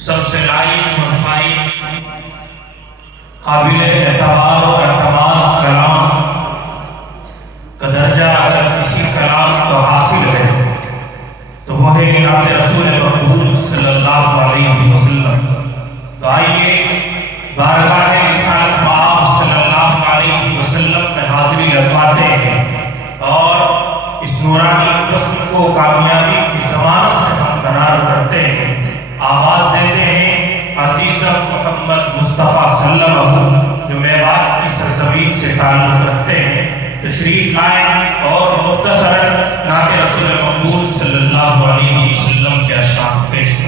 सबसे लाइक और फाइन काबिल एतबार और एतमाद कलाम का दर्जा अगर किसी कलाम को हासिल है तो वह है नाते रसूल मकबूल सल्लल्लाहु अलैहि वसल्लम। तो आइए बारगाह रिसालत पाक सल्लल्लाहु अलैहि वसल्लम में हाजिरी लगवाते हैं और इस नूरानी रस्म को कामयाबी की ज़मानत से हम कनार करते हैं। आवाज़ देते हैं अज़ीज़ मोहम्मद मुस्तफ़ा सल्लल्लाहु जो मेवात की सरज़मीन से ताल्लुक़ रखते हैं, तशरीफ़ लाएं और मुख्तसरन नाते रसूल मकबूल सल्लल्लाहु अलैहि वसल्लम के अशार पेश